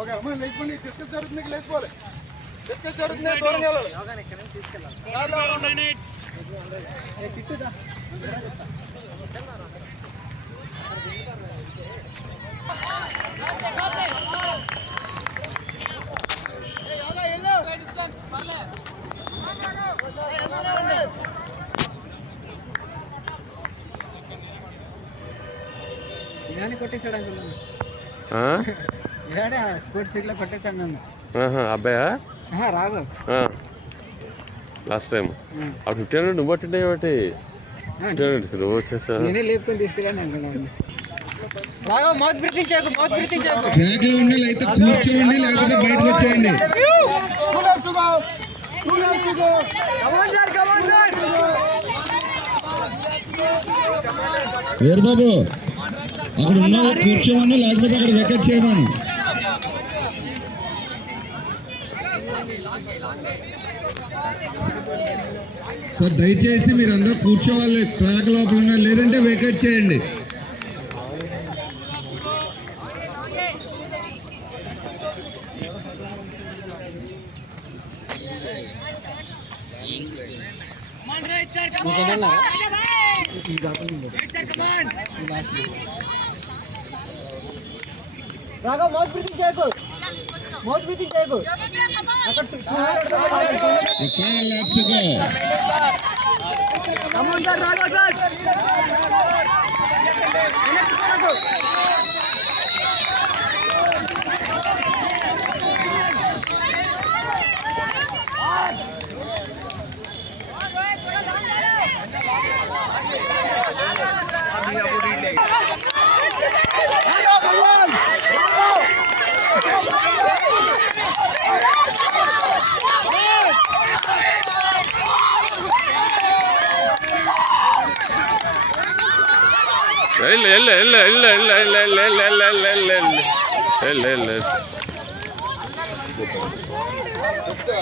Okay అమ్మ లేచిపోండి. Discuss జరుగుతుంది, లేచిపోవాలి. Discuss జరుగుతుంది, దూరంగా వెళ్ళాలి. కొట్టేసాడు స్పోర్ట్స్ సీట్లో కొట్టేశాడు నన్ను. అబ్బాయా రాఘవ్ లాస్ట్ టైం అప్పుడు 1500 నువ్వు అటెండ్ అయ్యేవాటి నువ్వు వచ్చేసా నేనే లేపుకొని తీసుకెళ్ళాను అనుకున్నాను. రాఘవ్ మౌత్ బ్రీతింగ్ చేయకు, మౌత్ బ్రీతింగ్ చేయకు. ట్రాక్ లో ఉండి అయితే కూర్చోండి, లేకపోతే బయటకు వచ్చేయండి. వీరబాబు అక్కడ ఉన్న కూర్చోమని, లేకపోతే అక్కడ వెకెట్ చేయమని. సో దయచేసి మీరు అందరూ కూర్చోవాలి, ట్రాక్ లోపల ఉన్నా, లేదంటే వెకెట్ చేయండి. రాఘవ్ మౌత్ బ్రీతింగ్ చేయకు, మౌత్ బ్రీతింగ్ చేయకు. కూర్చో